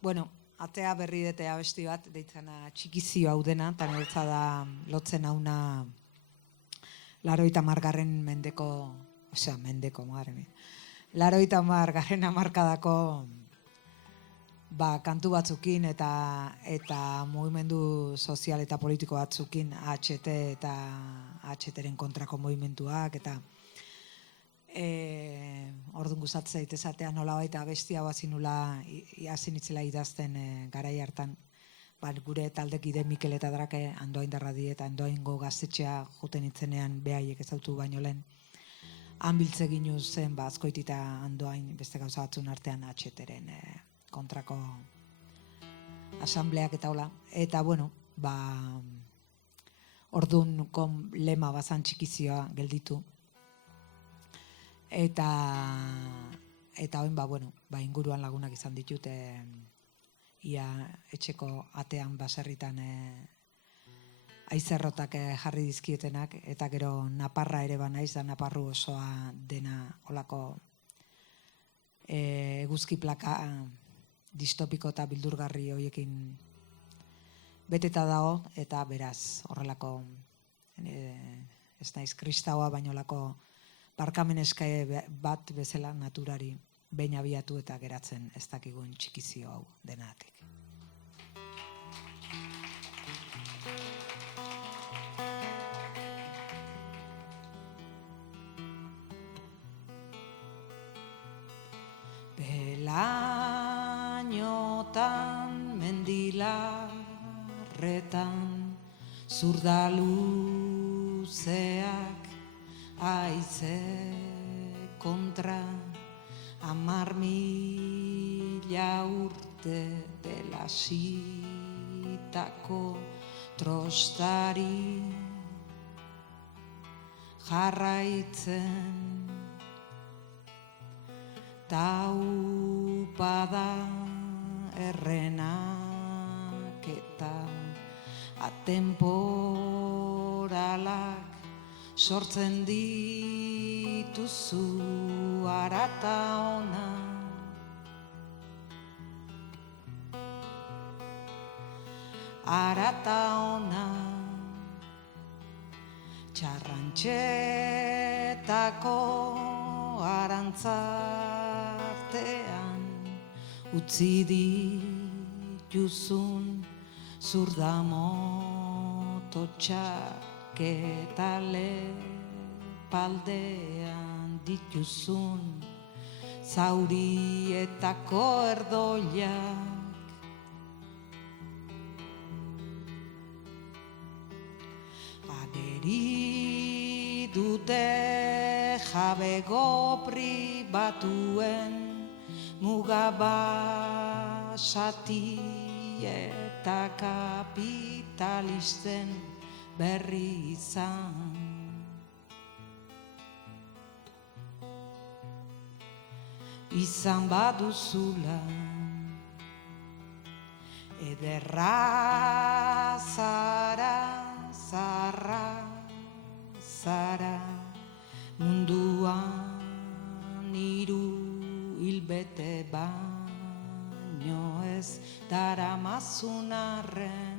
Bueno, atea berri dute abesti bat, deitzena txikizio hau dena, eta niretza da lotzen hauna 80. mendeko, madre mia. 80. hamarkadako kantu batzukin eta mugimendu sozial eta politiko batzukin AHT eta AHT-ren kontrako mugimenduak eta orduan gustatzen zait esatea nolabait abestia bazinula hasi nitzela idazten garai hartan gure taldekide Mikel eta Drake Andoaindarradi eta Andoaingo gaztetxea joten itzenean behaiek ezautu baino lehen han biltze ginu zen Azkoitita Andoain beste gauza batzun artean AHT-ren kontrako asambleak eta hola eta bueno orduan lema bazan txikizioa gelditu eta oin inguruan lagunak izan ditut ia etxeko atean baserritan aizerrotak jarri dizkietenak eta gero naparra ere banaiz da naparru osoa dena olako eguzki plaka distopiko eta bildurgarri horiekin beteta dago eta beraz horrelako ez naiz kristaua baino lako barkamen eskae bat bezala naturari behin abiatu eta geratzen ez dakigun txikizio hau denatik. Belainotan mendilarretan zurdaluzeak aize kontra 10.000 urte dela sitako trostari jarraitzen taupada errenak eta atemporalak sortzen dituzu arata ona txarrantxetako arantzartean utzi dituzun zurdamototxak eta lepaldean dituzun zaurietako erdoiak ageri dute jabego pribatuen mugabasati eta kapitalisten berri izan baduzula ederra zara munduan 3 hilbete baino ez daramazun arren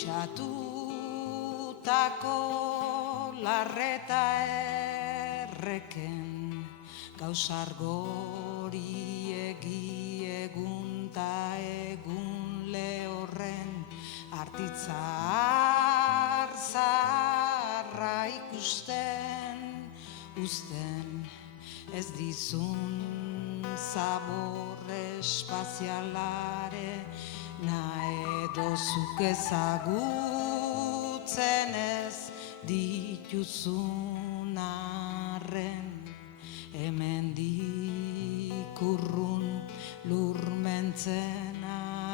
Kutsatutako larreta erreken gauzargori egun ta egun lehorren artitzar zarra ikusten uzten ez dizun zabor espazialare edo zuk ezagutzen ez dituzun arren hemendik urrun lurmentzen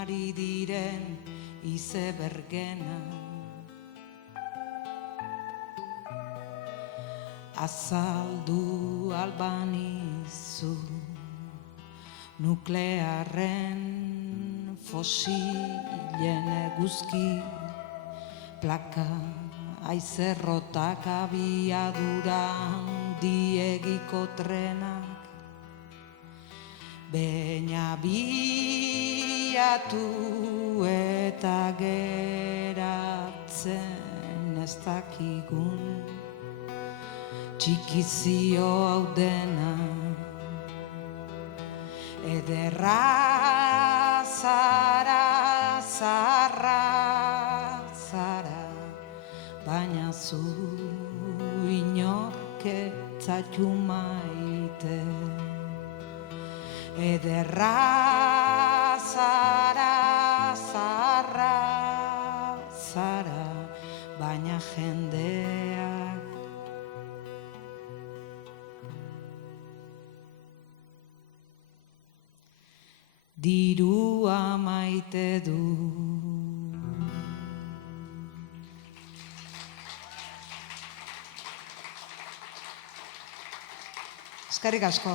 ari diren izebergena. Azaldu albanizu nuklearren fosilen eguzki plaka aizerrotak abiadura handiegiko trenak baina biatu eta geratzen ez dakigun txikizio hau dena ederra zara, zaharra zara, baina zu inork ez zaitu maite. Ederra zara, zaharra zara, baina jendeak dirua maite du. Eskerrik asko.